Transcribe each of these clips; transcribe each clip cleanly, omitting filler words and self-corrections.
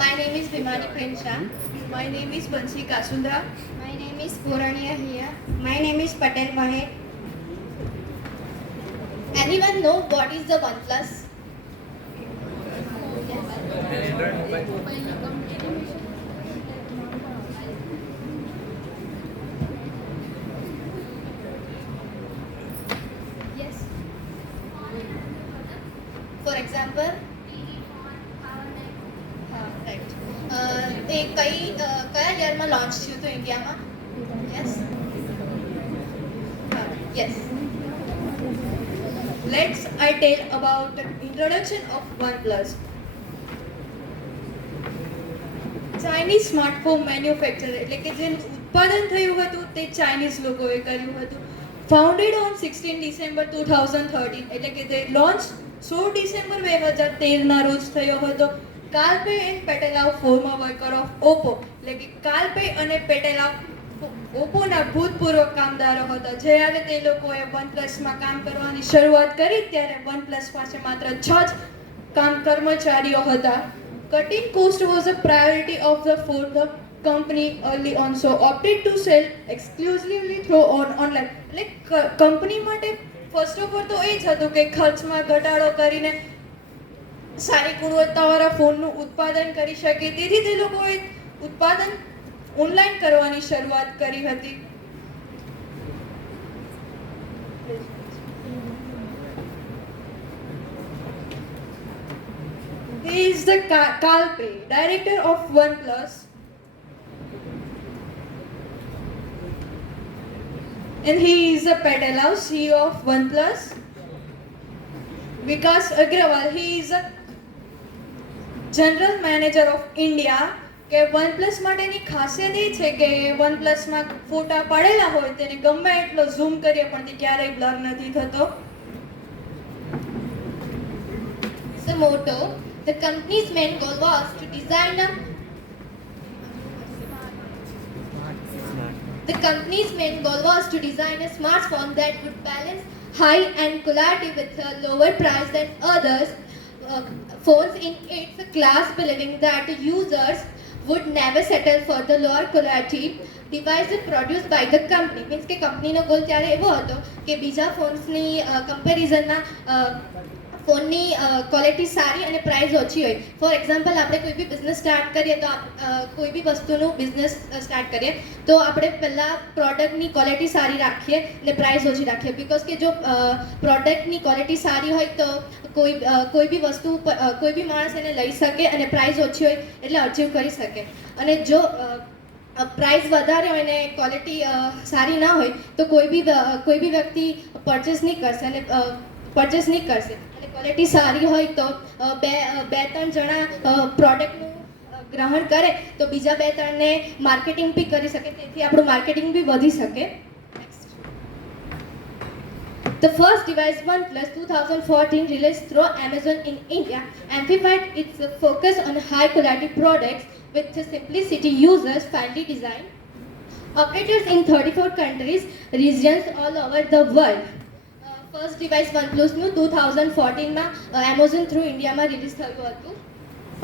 My name is Bimani Premsha. My name is Bansi Kasundra. My name is Purania Hiya. My name is Patel Mahe. Anyone know what is the OnePlus? Yes. For example, right. તે કયા યરમાં launch થયું હતું ઇન્ડિયામાં? Yes. Yes. Let's I tell about the introduction of OnePlus. Chinese smartphone manufacture એટલે કે જેનું ઉત્પાદન થયું હતું તે ચાઇનીઝ લોકોએ કર્યું હતું. ફાઉન્ડેડ ઓન 16 ડિસેમ્બર 2013 એટલે કે તે લોન્ચ 16 ડિસેમ્બર 2013ના રોજ થયો હતો. Carl Pei and Pete Lau former worker of Oppo એટલે કે કાલપે અને પેટેલાવ ઓપ્પોના ભૂતપૂર્વ કામદારો હતા. જ્યારે તે લોકોએ વનપ્લસમાં કામ કરવાની શરૂઆત કરી ત્યારે વનપ્લસ પાસે માત્ર 6 જ કર્મચારીઓ હતા. Cutting cost was a priority of the company early on, so opted to sell exclusively through online. એટલે કંપની માટે ફર્સ્ટ ઓફ ઓલ તો એ જ હતું કે ખર્ચમાં ઘટાડો કરીને સારી ગુણવત્તાવાળા ફોનનું ઉત્પાદન કરી શકે. તેથી તે લોકોએ ઉત્પાદન ઓનલાઈન કરવાની શરૂઆત કરી હતી. He is the Kalpe, director of OnePlus. And he is the Patel, CEO of OnePlus. Vikas Agrawal, he is a general manager of India. કે OnePlus માટેની ખાસિયત એ છે કે OnePlusમાં ફોટા પાડેલા હોય તેને ગમે એટલો ઝૂમ કરીએ પણ તે ક્યારેય બ્લર નથી થતો. The motto, the company's main goal was to design a smartphone that would balance high-end quality with a lower price than others phones in its class, believing that users would never settle for the lower quality devices produced by the company. Means કે કંપનીનો goal ત્યારે એવો હતો કે બીજા ફોન્સની કમ્પેરિઝનમાં ફોનની quality સારી અને પ્રાઇસ ઓછી હોય. ફોર એક્ઝામ્પલ આપણે કોઈ બી બિઝનેસ સ્ટાર્ટ કરીએ તો કોઈ બી વસ્તુનું બિઝનેસ સ્ટાર્ટ કરીએ તો આપણે પહેલાં પ્રોડક્ટની ક્વોલિટી સારી રાખીએ અને પ્રાઇસ ઓછી રાખીએ. બિકોઝ કે જો પ્રોડક્ટની ક્વોલિટી સારી હોય તો કોઈ બી વસ્તુ કોઈ બી માણસ એને લઈ શકે અને પ્રાઇસ ઓછી હોય એટલે અચીવ કરી શકે. અને જો પ્રાઇસ વધારે હોય ને ક્વોલિટી સારી ના હોય તો કોઈ બી વ્યક્તિ પરચેસ નહીં કરશે અને ક્વોલિટી સારી હોય તો બે ત્રણ જણા પ્રોડક્ટનું ગ્રહણ કરે તો બીજા બે ત્રણને માર્કેટિંગ બી કરી શકે. તેથી આપણું માર્કેટિંગ બી વધી શકે. The first device OnePlus 2014 released through Amazon in India amplified its focus on high quality products with simplicity users friendly design. Operators in 34 countries, regions all over the world. First device વનપ્લસનું 2014માં Amazon through ઇન્ડિયામાં release થયું હતું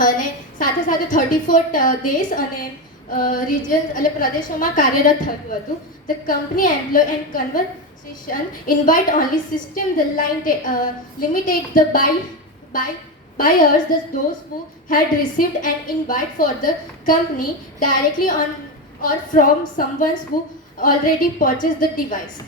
અને સાથે સાથે 34 દેશ અને રિજન્સ એટલે પ્રદેશોમાં કાર્યરત થયું હતું. The company employ and conversation invite only system the line limited the buyers those who had received an invite for the company directly on or from someone who already purchased the device.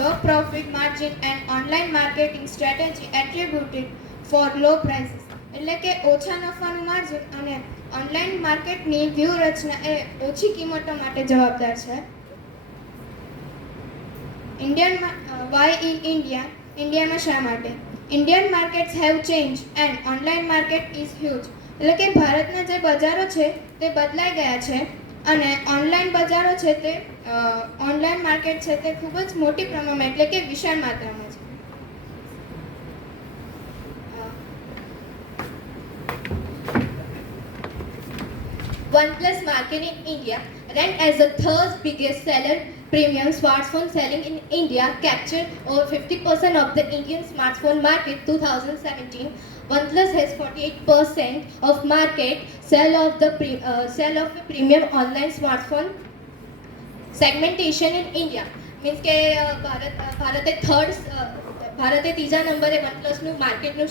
Low profit margin and online marketing strategy attributed for low prices. એટલે કે ઓછા નફાનું margin અને online માર્કેટની વ્યૂહરચના એ ઓછી કિંમતો માટે જવાબદાર છે. વાય ઇન ઇન્ડિયામાં શા માટે? Indian markets have change and online market is huge. એટલે કે ભારતના જે બજારો છે તે બદલાઈ ગયા છે અને ઓનલાઈન બજારો છે તે ઓનલાઈન માર્કેટ છે તે ખૂબ જ મોટી પ્રમાણમાં એટલે કે વિશાળ માત્રામાં છે. OnePlus market in India, ranked as the third biggest seller premium smartphone selling in India, captured over 50% of the Indian smartphone market 2017. OnePlus has 48% of market sale of a premium online smartphone segmentation in India. Means કે ભારતે ત્રીજા નંબરે વનપ્લસનું માર્કેટનું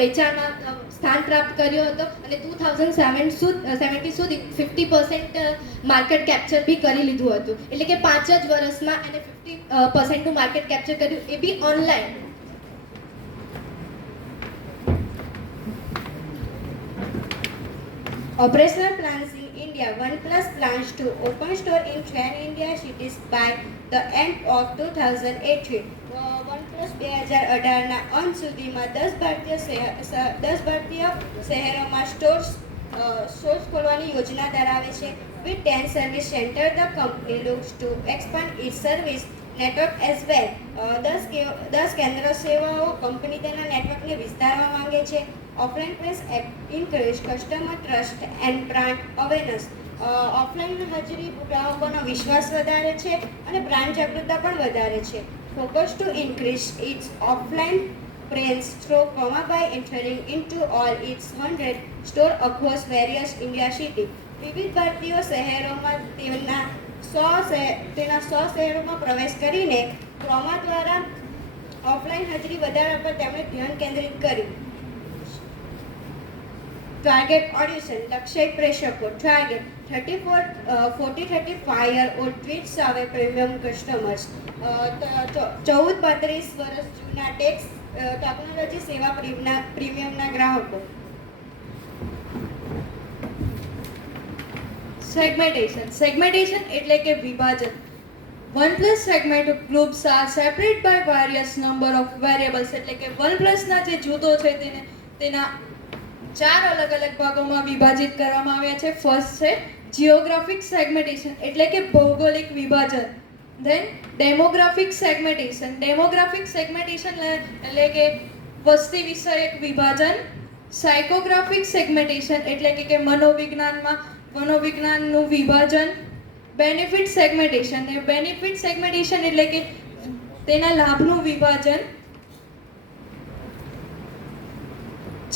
વેચાણમાં સ્થાન પ્રાપ્ત કર્યો હતો અને 2017 સુધી 50% માર્કેટ કેપ્ચર બી કરી લીધું હતું. એટલે કે 5 જ વર્ષમાં એને 50%નું માર્કેટ કેપ્ચર કર્યું, એ બી online. Operational plans in India. OnePlus plans to open store in 10 India cities by the end of 2018. OnePlus 2018ના અંત સુધીમાં 10 ભારતીય શહેરોમાં સ્ટોર્સ ખોલવાની યોજના ધરાવે છે. With 10 service center, the company looks to expand its service network as well. 10 કેન્દ્ર સેવાઓ કંપની તેના નેટવર્કને વિસ્તારવા માંગે છે. Offline press increase customer trust and brand awareness. Offline હાજરી ગ્રાહકોનો વિશ્વાસ વધારે છે અને બ્રાન્ડ જાગૃતતા પણ વધારે છે. Focus to increase its offline presence through Chroma by entering into all its 100 store across various India city. વિવિધ ભારતીય શહેરોમાં તેના 100 શહેરોમાં પ્રવેશ કરીને ક્રોમા દ્વારા ઓફલાઈન હાજરી વધારવા પર તેમણે ધ્યાન કેન્દ્રિત કર્યું. ટાર્ગેટ ઓડિશન લક્ષ્ય પ્રેક્ષકો ટાર્ગેટ 40-35-year-old ટ્વીટ સાવે પ્રીમિયમ કસ્ટમર્સ. 14-32 વર્ષ જૂના ટેકનોલોજી સેવા પ્રીમિયમના ગ્રાહકો. સેગમેન્ટેશન એટલે કે વિભાજન. OnePlus segment groups are separate by various number of variables. એટલે કે OnePlusના જે જૂથો છે તેના 4 અલગ અલગ ભાગોમાં વિભાજિત કરવામાં આવ્યા છે. ફર્સ્ટ છે જિયોગ્રાફિક સેગમેન્ટેશન એટલે કે ભૌગોલિક વિભાજન. ધેન ડેમોગ્રાફિક સેગમેન્ટેશન એટલે કે વસ્તી વિષયક વિભાજન. સાયકોગ્રાફિક સેગમેન્ટેશન એટલે કે મનોવિજ્ઞાનનું વિભાજન. બેનિફિટ સેગમેન્ટેશન એટલે કે તેના લાભનું વિભાજન.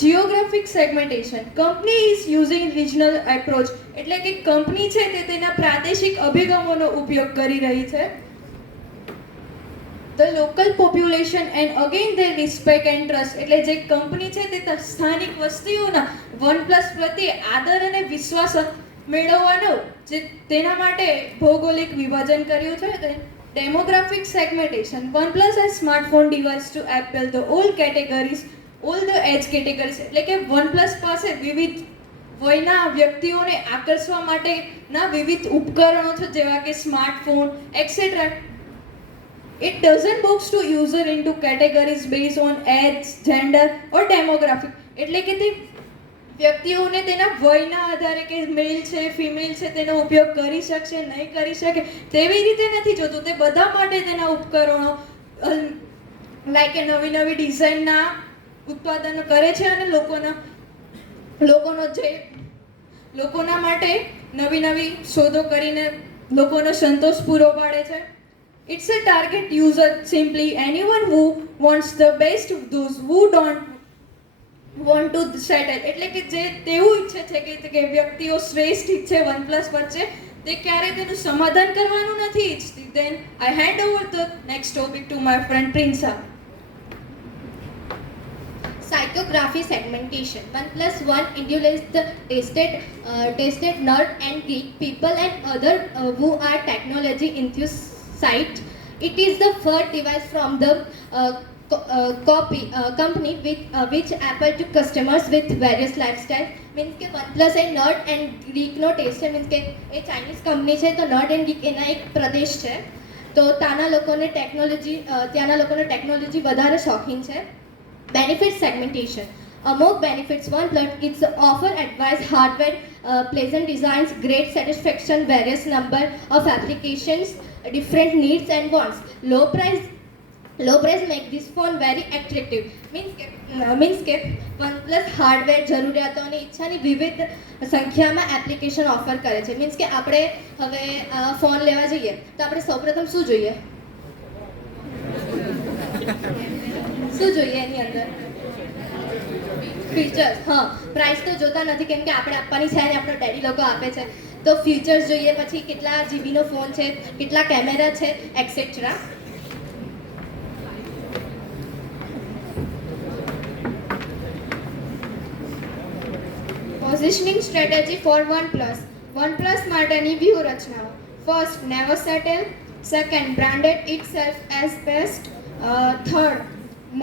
Geographic segmentation company is using regional approach એટલે કે કંપની છે તે તેના પ્રાદેશિક અભિગમોનો ઉપયોગ કરી રહી છે. The local population and again there respect and trust એટલે જે કંપની છે તે સ્થાનિક વસ્તીઓના OnePlus પ્રત્યે આદર અને વિશ્વાસ મેળવવાનો જે તેના માટે ભૌગોલિક વિભાજન કર્યું છે. Demographic segmentation OnePlus has smartphone device to appeal the all the age categories એટલે કે OnePlus પાસે વિવિધ વયના વ્યક્તિઓને આકર્ષવા માટેના વિવિધ ઉપકરણો છે જેવા કે smartphone et cetera. It doesn't box to user into categories based on age, gender or demographic એટલે કે તે વ્યક્તિઓને તેના વયના આધારે કે મેલ છે ફિમેલ છે તેનો ઉપયોગ કરી શકશે નહીં કરી શકે તેવી રીતે નથી જોતું. તે બધા માટે તેના ઉપકરણો લાઈક કે નવી ડિઝાઇનના ઉત્પાદનો કરે છે અને લોકોના માટે નવી શોધો કરીને લોકોનો સંતોષ પૂરો પાડે છે. It's a target user simply anyone who wants the best of those who don't want to settle એટલે કે જે તેવું ઈચ્છે છે કે વ્યક્તિઓ શ્રેષ્ઠ ઈચ્છે OnePlus વચ્ચે તે ક્યારે તેનું સમાધાન કરવાનું નથી ઈચ્છતી. Then I hand over the next topic to my friend Prinsa. Psychography segmentation. OnePlus One individualized the tested nerd and geek people and other who are technology enthusiasts. It is the first device from the company which appeal to customers with various lifestyles. Means કે OnePlus A નર્ડ and ગીકનો test છે. Means કે એ Chinese company છે તો નર્ડ and ગીક એના એક પ્રદેશ છે. તો ત્યાંના લોકોને ટેકનોલોજી વધારે શોખીન છે. Benefit segmentation. Among benefits, OnePlus it's offer advanced hardware, pleasant designs, great satisfaction, various number of applications, different needs and wants, low price low price make this phone very attractive. Means કે OnePlus hardware જરૂરિયાતોની ઈચ્છાની વિવિધ સંખ્યામાં application offer કરે છે. Means કે આપણે હવે ફોન લેવા જઈએ તો આપણે સૌપ્રથમ શું જોઈએ? શું જોઈએ એની અંદર? ફીચર્સ. હા, પ્રાઇસ તો જોતા નથી કેમ કે આપણે આપવાની છે અને આપણો ડેડી લોકો આપે છે. તો ફીચર્સ જોઈએ, પછી કેટલા જીબીનો ફોન છે, કેટલા કેમેરા છે, etcetera. Positioning strategy for OnePlus માટેની વ્યૂહરચનાઓ. First, never settle. Second, branded itself as best. Third,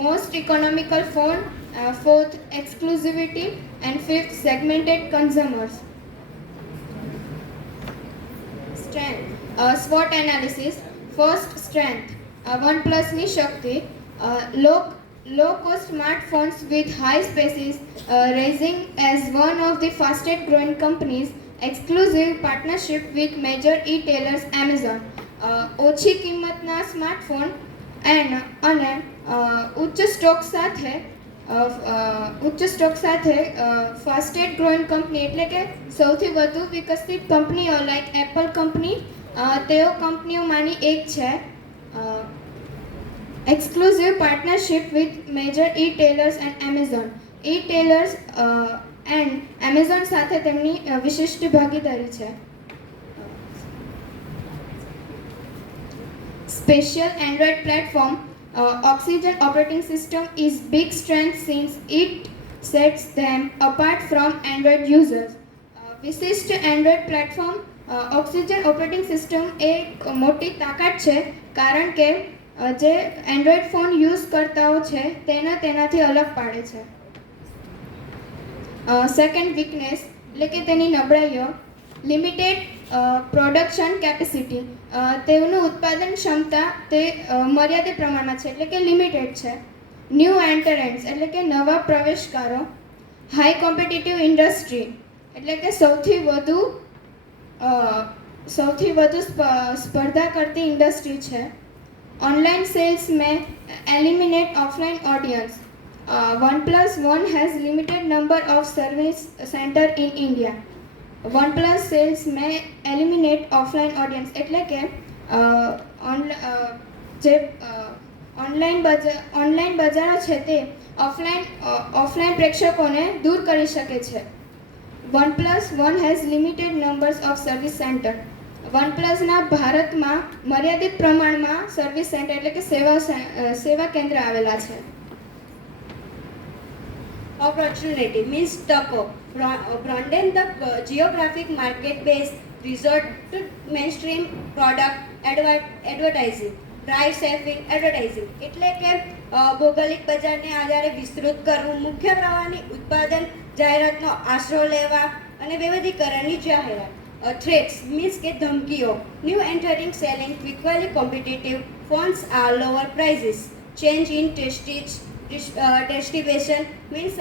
most economical phone. Fourth, exclusivity. And fifth, segmented consumers. Strength. SWOT analysis. First, strength. OnePlusની શક્તિ. Low cost smartphones with high specs, rising as one of the fastest growing companies. Exclusive partnership with major e-tailers Amazon. ઓછી કિંમતના smartphone અને ઉચ્ચ stock સાથે fastest growing company એટલે કે સૌથી વધુ વિકસિત કંપનીઓ લાઈક એપલ કંપની તેઓ કંપનીઓમાંની એક છે. Exclusive partnership with major e-tailers and Amazon. E-tailers and Amazon સાથે તેમની વિશિષ્ટ ભાગીદારી છે. Special Android platform. Oxygen operating system is big strength since it sets them apart from Android users. વિશિષ્ટ Android platform oxygen operating system એક મોટી તાકાત છે કારણ કે જે એન્ડ્રોઇડ ફોન યુઝ કરતાઓ છે તેનાથી અલગ પાડે છે. સેકન્ડ, વીકનેસ એટલે કે તેની નબળાઈઓ. Limited production capacity. તેઓનું ઉત્પાદન ક્ષમતા તે મર્યાદિત પ્રમાણમાં છે એટલે કે લિમિટેડ છે. ન્યૂ એન્ટરન્ટ્સ એટલે કે નવા પ્રવેશકારો. હાઈ કોમ્પિટિટિવ ઇન્ડસ્ટ્રી એટલે કે સૌથી વધુ સ્પર્ધા કરતી ઇન્ડસ્ટ્રી છે. ઓનલાઈન સેલ્સ में eliminate offline audience. OnePlus One has limited number of service center in India. OnePlus sales में eliminate offline audience એટલે કે જે ઓનલાઈન બજારો છે તે ઓફલાઈન પ્રેક્ષકોને દૂર કરી શકે છે. OnePlus One has limited numbers of service center. OnePlusના ભારતમાં મર્યાદિત પ્રમાણમાં સર્વિસ સેન્ટર એટલે કે સેવા કેન્દ્ર આવેલા છે. Opportunity means તકો. Broaden the geographic market base, resort to mainstream product advertising. Drive saving advertising એટલે કે ભૌગોલિક બજારને આધારે વિસ્તૃત કરવું, મુખ્ય પ્રવાહની ઉત્પાદન જાહેરાતનો આશરો લેવા અને વૈવિધ્યકરણની જાહેરાત. Threats means કે ધમકીઓ. New entering selling equally competitive phones are lower prices. Change in distribution means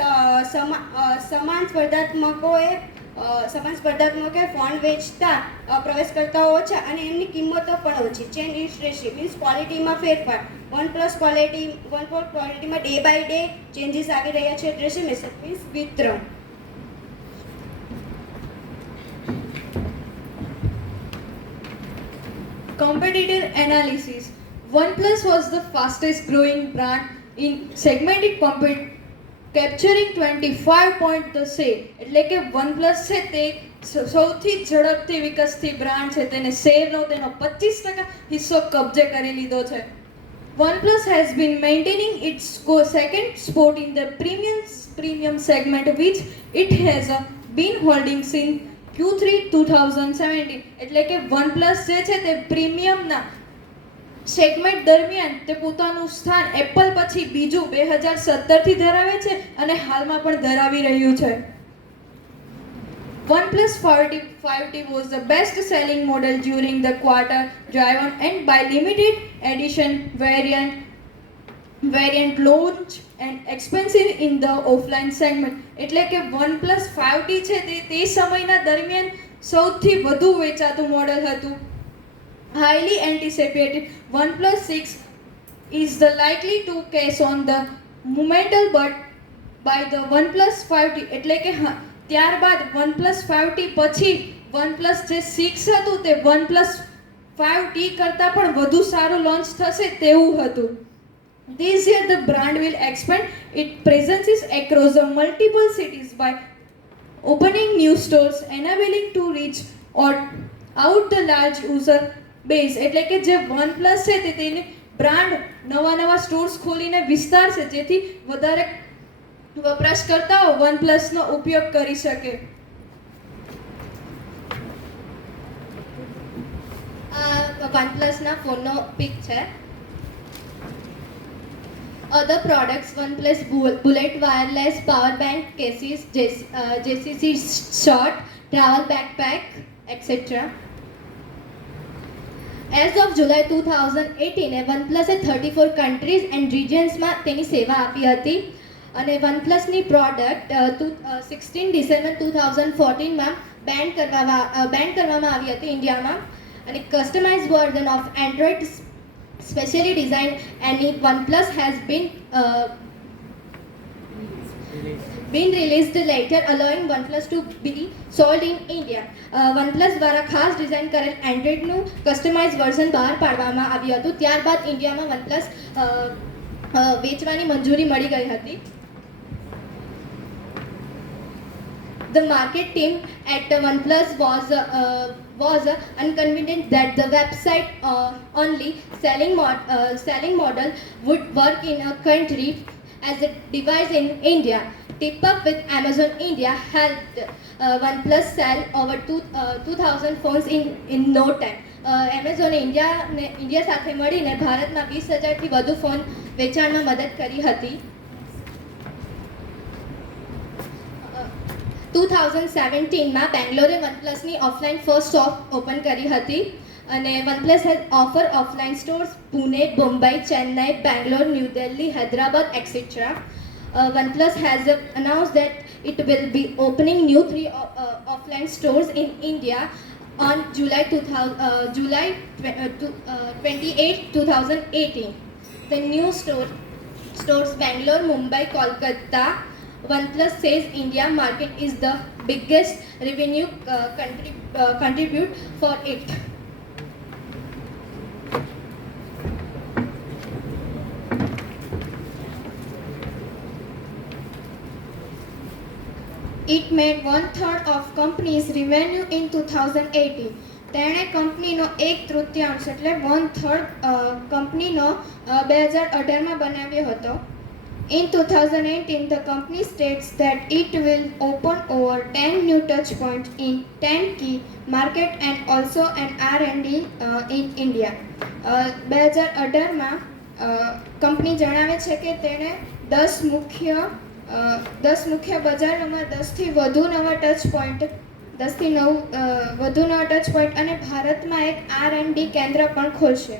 સમાન સ્પર્ધાત્મકોએ ફોન વેચતા પ્રવેશકર્તાઓ ઓછા અને એમની કિંમતો પણ ઓછી. ચેન્જ ઇન સ્ટ્રેટજી મીન્સ ક્વોલિટીમાં ફેરફાર. OnePlus ક્વોલિટીમાં ડે બાય ડે ચેન્જીસ આવી રહ્યા છે. ડિસ્ટ્રીબ્યુશન મીન્સ વિતરણ. Competitive analysis. OnePlus was the fastest growing brand in segmented capturing 25% the share. એટલે કે OnePlus છે તે સૌથી ઝડપથી વિકસતી બ્રાન્ડ છે. તેને શેરનો તેનો 25% હિસ્સો કબજે કરી લીધો છે. OnePlus has been maintaining its second spot in the premium segment which it has been holding since Q3 2017. એટલે કે OnePlus જે છે તે પ્રીમિયમના સેગમેન્ટ દરમિયાન તે પોતાનું સ્થાન એપલ પછી બીજું 2017થી ધરાવે છે અને હાલમાં પણ ધરાવી રહ્યું છે. OnePlus 5T was the best selling model during the quarter, driven and by limited edition variant launch and expensive in the offline segment. એટલે કે OnePlus 5T છે તે સમયના દરમિયાન સૌથી વધુ વેચાતું મોડલ હતું. Highly anticipated OnePlus 6 is the likely to case on the momental but by the OnePlus 5T એટલે કે ત્યારબાદ OnePlus 5T પછી OnePlus જે 6 હતું તે OnePlus 5T કરતાં પણ વધુ સારું લોન્ચ થશે તેવું હતું. This year the brand will expand its presence across the multiple cities by opening new stores enabling to reach or out the large user base એટલે કે જે OnePlus છે તે તેની બ્રાન્ડ નવા સ્ટોર્સ ખોલીને વિસ્તારશે જેથી વધારે વપરાશકર્તાઓ OnePlusનો ઉપયોગ કરી શકે. OnePlusના ફોનનો પિક છે. Other products, OnePlus Bullet wireless power bank cases, JCC short travel backpack, etc. As of July 2018, OnePlus 34 countries and regionsમાં તેની સેવા આપી હતી અને OnePlusની પ્રોડક્ટ 16 ડિસેમ્બર 2014માં બેન કરવામાં આવી હતી ઇન્ડિયામાં અને customise version of Android specially designed and OnePlus has been released later allowing OnePlus to be sold in India. OnePlus દ્વારા ખાસ ડિઝાઇન કરેલ એન્ડ્રોઇડનું કસ્ટમાઇઝ વર્ઝન બહાર પાડવામાં આવ્યું હતું. ત્યારબાદ ઇન્ડિયામાં OnePlus વેચવાની મંજૂરી મળી ગઈ હતી. The market team at OnePlus was unconvinced that the website only selling model would work in a country as a device in India. Tip up with Amazon India helped OnePlus sell over 2,000 phones in no time. Amazon India સાથે મળીને ભારતમાં 20,000થી વધુ phone વેચાણમાં મદદ કરી હતી. 2017માં બેંગ્લોરે OnePlusની offline first shop open કરી હતી અને OnePlus has offer offline stores Pune, Mumbai, Chennai, Bangalore, New Delhi, Hyderabad, etc. OnePlus has announced that it will be opening new 3 offline stores in India on July 28, 2018. The new stores Bangalore, Mumbai, Kolkata. OnePlus says India market is the biggest revenue contribute for it. It made 1/3 of company's revenue in 2018. તેણે કંપનીનો 1/3 એટલે 1/3 કંપનીનો 2018માં બનાવ્યો હતો. In 2018, the company states that it will open over 10 new touch points in 10 key market and also an R&D in India. 2018માં company જણાવે છે કે તેણે 10 મુખ્ય બજારોમાં 10થી વધુ નવા ટચ પોઈન્ટ અને ભારતમાં એક R&D કેન્દ્ર પણ ખોલશે.